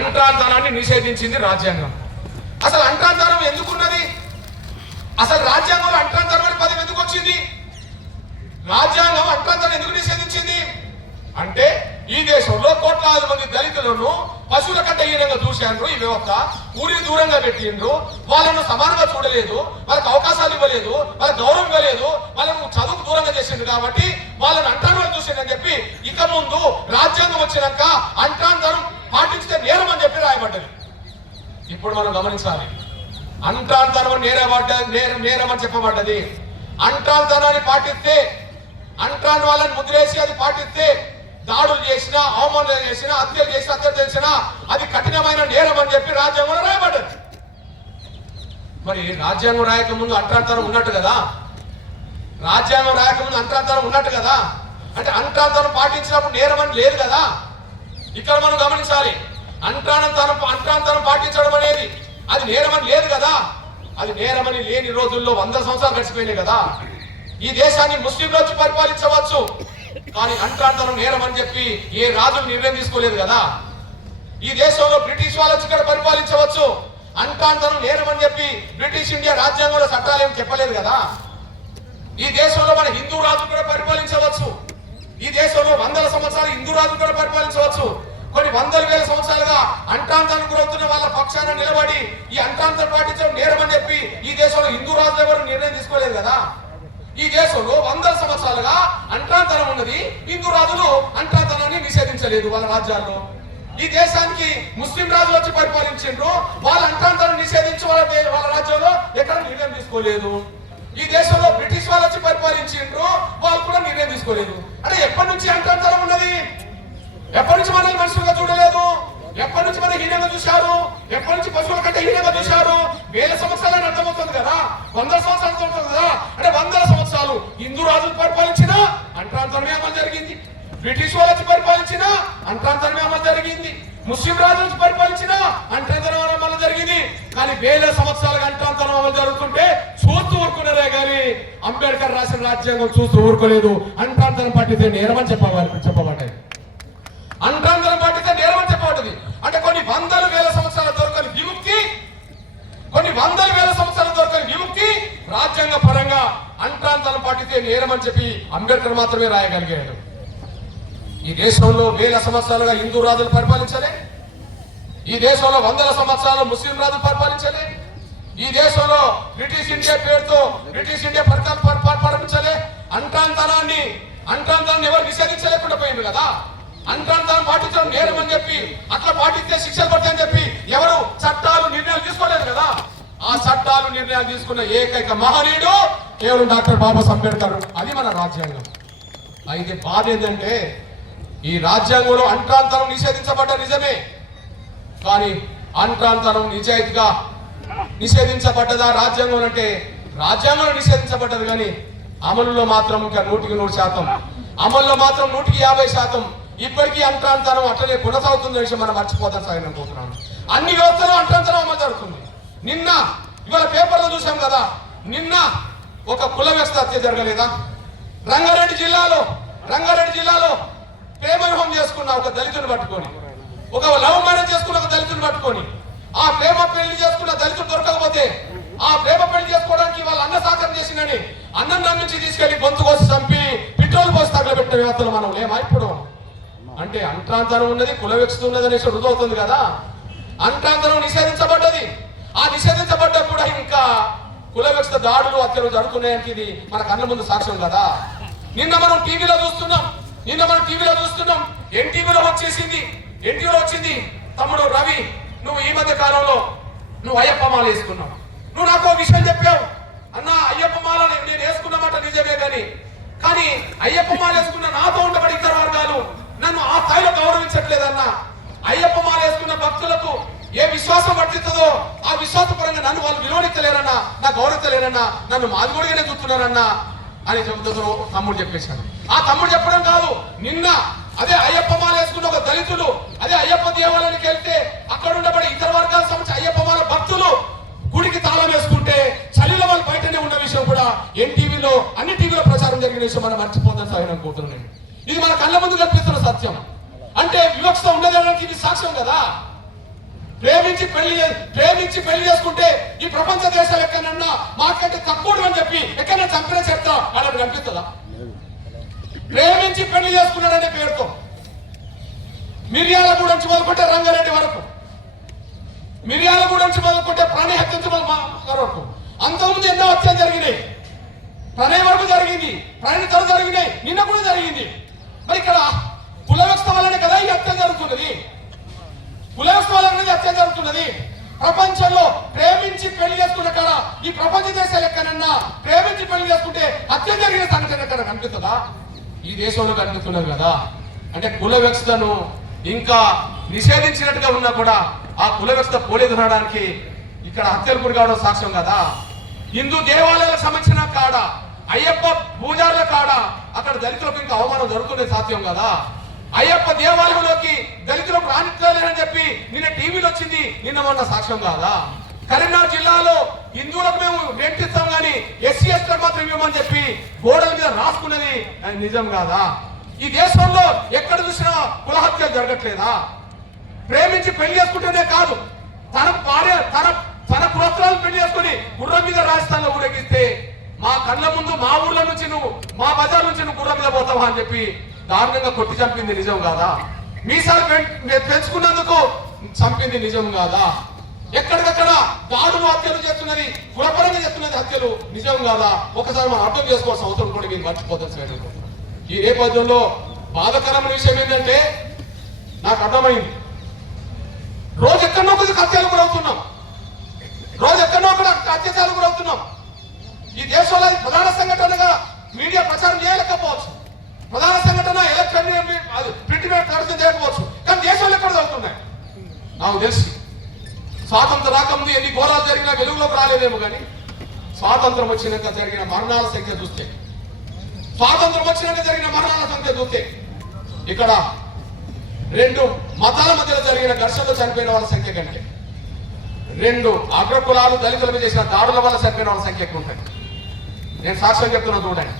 అంటాంతనాన్ని నిషేధించింది రాజ్యాంగం. అసలు అంటాంతనం ఎందుకున్నది? అసలు రాజ్యాంగంలో అంటాంతనం అనే పదం ఎందుకు వచ్చింది? రాజ్యాంగం అంటాంతనం ఎందుకు నిషేధించింది? అంటే ఈ దేశంలో కోట్లాది మంది దళితులను పశువుల కంటే హీనంగా చూశారు ఈ వ్యవస్థ ఊరి దూరంగా పెట్టిండ్రు వాళ్ళను సమానంగా చూడలేదు వాళ్ళకి అవకాశాలు ఇవ్వలేదు వాళ్ళకి గౌరవం ఇవ్వలేదు వాళ్ళను చదువుకు దూరంగా చేసిండు కాబట్టి వాళ్ళని అంటాను చూసిండని చెప్పి ఇక ముందు రాజ్యాంగం వచ్చినాక అంటాంతరం అని ఇప్పుడు మనం గమనించాలి. అంటాంతనం నేరబడ్డ నేరం నేరం అని చెప్పబడ్డది. అంటాంతనాన్ని పాటిస్తే అంటాన్ వాళ్ళని ముద్రేసి అది పాటిస్తే దాడులు చేసినా అవమానాలు చేసినా హత్యలు చేసినా హత్యలు చేసినా అది కఠినమైన నేరం అని చెప్పి రాజ్యాంగంలో రాయబడ్డది. మరి రాజ్యాంగం రాయక ముందు అంటాంతరం ఉన్నట్టు కదా? రాజ్యాంగం రాయక ముందు అంటాంతరం ఉన్నట్టు కదా? అంటే అంటాంతరం పాటించినప్పుడు నేరం అని లేదు కదా? ఇక్కడ మనం గమనించాలి. అంటానంతరం అంటాంతరం పాటించడం అనేది అది నేరమని లేదు కదా. అది నేరమని లేని రోజుల్లో వంద సంవత్సరాలు గడిచిపోయినాయి కదా. ఈ దేశాన్ని ముస్లింలు వచ్చి పరిపాలించవచ్చు. కానీ అంటాంతరం నేరం అని చెప్పి ఏ రాజు నిర్ణయం తీసుకోలేదు కదా. ఈ దేశంలో బ్రిటిష్ వాళ్ళు వచ్చి ఇక్కడ పరిపాలించవచ్చు. అంటాంతరం నేరం అని చెప్పి బ్రిటిష్ ఇండియా రాజ్యాంగంలో చట్టాలు ఏం చెప్పలేదు కదా. ఈ దేశంలో మన హిందూ రాజు కూడా పరిపాలించవచ్చు. ఈ దేశంలో వందల సంవత్సరాలు హిందూ రాజు కూడా పరిపాలించవచ్చు. కొన్ని వందల వేల సంవత్సరాలుగా అంటాంతరం గురవుతున్న వాళ్ళ పక్షాన నిలబడి ఈ అంటాంతరం పాటించడం నేరమని చెప్పి ఈ దేశంలో హిందూ రాజులు ఎవరు నిర్ణయం తీసుకోలేదు కదా? ఈ దేశంలో వందల సంవత్సరాలుగా అంటాంతరం ఉన్నది హిందూ రాజులు అంటాంతరాన్ని నిషేధించలేదు వాళ్ళ రాజ్యాల్లో. ఈ దేశానికి ముస్లిం రాజులు వచ్చి పరిపాలించిండ్రు. వాళ్ళ అంటాంతరం నిషేధించి వాళ్ళ వాళ్ళ రాజ్యంలో ఎక్కడ నిర్ణయం తీసుకోలేదు. ఈ దేశంలో బ్రిటిష్ వాళ్ళు వచ్చి పరిపాలించిండ్రు. వాళ్ళు కూడా నిర్ణయం తీసుకోలేదు. అంటే ఎప్పటి నుంచి అంటాంతరం ఉన్నది? ఎప్పటి నుంచి మనల్ని మనుషులుగా చూడలేదు? ఎప్పటి నుంచి మనం హీనంగా చూశారు? ఎప్పటి నుంచి పశువుల కంటే హీనంగా చూశారు? వేల సంవత్సరాలు అర్థమవుతుంది కదా? వందల సంవత్సరాలు అర్థమవుతుంది కదా? అంటే వందల సంవత్సరాలు హిందూ రాజులు పరిపాలించిన అంటాంతరమే అమలు జరిగింది. బ్రిటిష్ వాళ్ళు పరిపాలించిన అంటాంతరమే అమలు జరిగింది. ముస్లిం రాజులు పరిపాలించిన అంటాంతరం అమలు జరిగింది. కానీ వేల సంవత్సరాలుగా అంటాంతరం అమలు జరుగుతుంటే చూస్తూ ఊరుకున్నారే కానీ అంబేద్కర్ రాసిన రాజ్యాంగం చూస్తూ ఊరుకోలేదు. అంటాంతరం పట్టితే నేరమని చెప్పవాలి చెప్పబడ్డాయి అంటాంతరం పట్టితే నేరమని చెప్పబడ్డది అంటే కొన్ని వందల వేల సంవత్సరాల దొరకని విముక్తి కొన్ని వందల వేల సంవత్సరాల దొరకని విముక్తి రాజ్యాంగ పరంగా అణకాంతాలు పాటితే నేరం నేరమని చెప్పి అంబేద్కర్ మాత్రమే రాయగలిగాడు. ఈ దేశంలో వేల సంవత్సరాలుగా హిందూ రాజులు పరిపాలించలే. ఈ దేశంలో వందల సంవత్సరాలు ముస్లిం రాజులు పరిపాలించలే. ఈ దేశంలో బ్రిటిష్ ఇండియా పేరుతో బ్రిటిష్ ఇండియా పరిపాలన పరిపాలించలే అంట్రాంతరాన్ని అంట్రాంతరాన్ని ఎవరు నిషేధించలేకుండా పోయింది కదా? అంట్రాంతరం పాటించడం నేరం అని చెప్పి అట్లా పాటిస్తే శిక్షలు నిర్ణయాలు తీసుకున్న ఏకైక మహనీయుడు కేవలం డాక్టర్ బాబా అంబేద్కర్. అది మన రాజ్యాంగం. అయితే బాధ ఏంటంటే ఈ రాజ్యాంగంలో అంటాంతరం నిషేధించబడ్డ నిజమే. కానీ అంట్రాంతరం నిజాయితీగా నిషేధించబడ్డదా రాజ్యాంగం అంటే రాజ్యాంగంలో నిషేధించబడ్డది కానీ అమలులో మాత్రం ఇంకా నూటికి నూరు శాతం. అమల్లో మాత్రం నూటికి యాభై శాతం. ఇప్పటికీ అంటాంతరం అట్లనే కొనసాగుతుంది విషయం మనం మర్చిపోతాం సార్ అనుకుంటున్నాను అన్ని వ్యవస్థలు అంటాంతరం అమలు జరుగుతుంది. నిన్న ఇవాళ పేపర్లో చూసాం కదా నిన్న ఒక కుల వ్యవస్థ హత్య జరగలేదా? రంగారెడ్డి జిల్లాలో రంగారెడ్డి జిల్లాలో ప్రేమ వివాహం చేసుకున్న ఒక దళితుని పట్టుకొని ఒక లవ్ మ్యారేజ్ చేసుకున్న ఒక దళితుని పట్టుకొని ఆ ప్రేమ పెళ్ళి చేసుకున్న దళితుడు దొరకకపోతే ఆ ప్రేమ పెళ్ళి చేసుకోవడానికి వాళ్ళ అన్న సహకారం చేసిందని అన్నం నమ్మించి తీసుకెళ్ళి గొంతు కోసి చంపి పెట్రోల్ పోసి తగలబెట్టిన వ్యవస్థలు మనం లేమా ఇప్పుడు? అంటే అంట్రాంతరం ఉన్నది కుల వ్యక్తి ఉన్నది అనేసి రుజువుతుంది కదా. అంట్రాంతరం నిషేధించబడ్డది. ఆ నిషేధించబడ్డ కూడా ఇంకా కుల వ్యక్త దాడులు హత్యలు జరుగుతున్నాయని ఇది మన కళ్ళ ముందు సాక్ష్యం కదా. నిన్న మనం టీవీలో చూస్తున్నాం. నిన్న మనం టీవీలో చూస్తున్నాం. ఎన్టీవీలో వచ్చేసింది. ఎన్టీవీలో వచ్చింది తమ్ముడు రవి నువ్వు ఈ మధ్య కాలంలో నువ్వు అయ్యప్ప మాల వేసుకున్నావు. నువ్వు నాకు విషయం చెప్పావు. అన్న అయ్యప్ప మాల నేను వేసుకున్నామాట నిజమే కానీ అయ్యప్ప మాల వేసుకున్న నాతో ఉండబడి ఇతర వర్గాలు నన్ను ఆ స్థాయిలో గౌరవించట్లేదన్నా అయ్యప్ప మాల వేసుకున్న భక్తులకు ఏ విశ్వాసం పట్టిస్తుందో ఆ విశ్వాసపరంగా నన్ను వాళ్ళు విలువనిత్తలేరన్నా నా గౌరవించలేరన్నా నన్ను మాదిగోడిగానే చూస్తున్నారన్నా అని చెబుతుందో తమ్ముడు చెప్పేశాడు. ఆ తమ్ముడు చెప్పడం కాదు నిన్న అదే అయ్యప్ప మాల వేసుకున్న ఒక దళితులు అదే అయ్యప్ప దేవాలయానికి వెళ్తే అక్కడ ఉండబడి ఇతర వర్గాల సంబంధించి అయ్యప్ప మాల భక్తులు గుడికి తాళం వేసుకుంటే చలిలో వాళ్ళు బయటనే ఉన్న విషయం కూడా ఎన్టీవీలో అన్ని టీవీలో ప్రచారం జరిగిన విషయం మనం మర్చిపోతాం సార్ అనుకుంటున్నాను నేను. ఇది మన కళ్ళ ముందు కనిపిస్తున్న సత్యం. అంటే వివక్షత ఉండడానికి ఇది సాక్ష్యం కదా? ప్రేమించి పెళ్ళి చే- ప్రేమించి పెళ్ళి చేసుకుంటే ఈ ప్రపంచ దేశాలు ఎక్కడన్నా మాకంటే తక్కువ అని చెప్పి ఎక్కడన్నా చంపిన చెప్తా అని కనిపిస్తుందా? ప్రేమించి పెళ్ళి చేసుకున్నాడనే పేరుతో. మిర్యాలగూడ నుంచి మొదలుకుంటే రంగారెడ్డి వరకు. మిర్యాలగూడ నుంచి మొదలుకుంటే ప్రాణి హత్య వరకు. అంతకుముందు ఎన్నో హత్యలు జరిగినాయి. ప్రణయ వరకు జరిగింది. ప్రణయ తర జరిగినాయి. నిన్న కూడా జరిగింది. మరి ఇక్కడ కుల వ్యవస్థ వల్లనే కదా ఈ హత్య జరుగుతున్నది? కుల వ్యవస్థ హత్య జరుగుతున్నది. ప్రపంచంలో ప్రేమించి పెళ్ళి చేసుకున్న కాడ ఈ ప్రపంచ దేశాలు ఎక్కడన్నా ప్రేమించి పెళ్ళి చేసుకుంటే హత్య జరిగిన సంఘటన ఎక్కడ కనిపిస్తుందా? ఈ దేశంలో కనిపిస్తున్నారు కదా. అంటే కుల వ్యవస్థను ఇంకా నిషేధించినట్టుగా ఉన్నా కూడా ఆ కుల వ్యవస్థ పోలేదు అనడానికి ఇక్కడ హత్యలు గురి కావడం సాక్ష్యం కదా. హిందూ దేవాలయాలకు సంబంధించిన కాడ అయ్యప్ప పూజారుల కాడ అక్కడ దళితులకు ఇంకా అవమానం జరుగుతుంది సాధ్యం కదా. అయ్యప్ప దేవాలయంలోకి దళితులకు రానిట్లేదని చెప్పి నిన్న టీవీలో వచ్చింది. నిన్న మొన్న సాక్ష్యం కాదా? కరీంనగర్ జిల్లాలో హిందువులకు మేము రెంట్ ఇస్తాం కానీ ఎస్సీ ఎస్టర్ మాత్రం ఇవ్వమని చెప్పి గోడల మీద రాసుకున్నది నిజం కాదా? ఈ దేశంలో ఎక్కడ చూసినా కులహత్యలు జరగట్లేదా? ప్రేమించి పెళ్ళి చేసుకుంటేనే కాదు తన భార్య తన తన పురస్కారాలు పెళ్ళి చేసుకుని గుర్రం మీద రాజస్థాన్లో ఊరేగిస్తే మా కళ్ళ ముందు మా ఊర్ల నుంచి నువ్వు మా బజార్ నుంచి నువ్వు గుర్రం మీద పోతావా అని చెప్పి దారుణంగా కొట్టి చంపింది నిజం కాదా? మీసాలు పెంచుకున్నందుకు చంపింది నిజం కాదా? ఎక్కడికక్కడ దాడులు హత్యలు చేస్తున్నది కులపరంగా చేస్తున్నది హత్యలు నిజం కాదా? ఒకసారి మనం అర్థం చేసుకోవాల్సిన అవసరం కూడా మీరు మర్చిపోతాం ఈ నేపథ్యంలో బాధకరమైన విషయం ఏంటంటే నాకు అర్థమైంది. రోజు ఎక్కడో కొద్ది హత్యలు గురవుతున్నాం. రోజు ఎక్కడో ఒకటి అత్యాచారాలు గురవుతున్నాం. ఈ దేశంలో ప్రధాన సంఘటనగా మీడియా ప్రచారం చేయలేకపోవచ్చు. ప్రధాన సంఘటన ఎలక్షన్ అది ప్రింట్ మీద ప్రదర్శన చేయకపోవచ్చు. కానీ దేశంలో ఎక్కడ జరుగుతున్నాయి? నాకు తెలుసు. స్వాతంత్ర రాకముందు ఎన్ని ఘోరాలు జరిగినా వెలుగులోకి రాలేదేమో కానీ స్వాతంత్రం వచ్చినాక జరిగిన మరణాల సంఖ్య చూస్తే స్వాతంత్రం వచ్చినాక జరిగిన మరణాల సంఖ్య చూస్తే ఇక్కడ రెండు మతాల మధ్యలో జరిగిన ఘర్షణలో చనిపోయిన వాళ్ళ సంఖ్య కంటే రెండు అగ్రకులాలు దళితుల మీద చేసిన దాడుల వల్ల చనిపోయిన వాళ్ళ సంఖ్య ఎక్కువ ఉంటాయి. నేను సాక్ష్యం చెప్తున్నా చూడండి.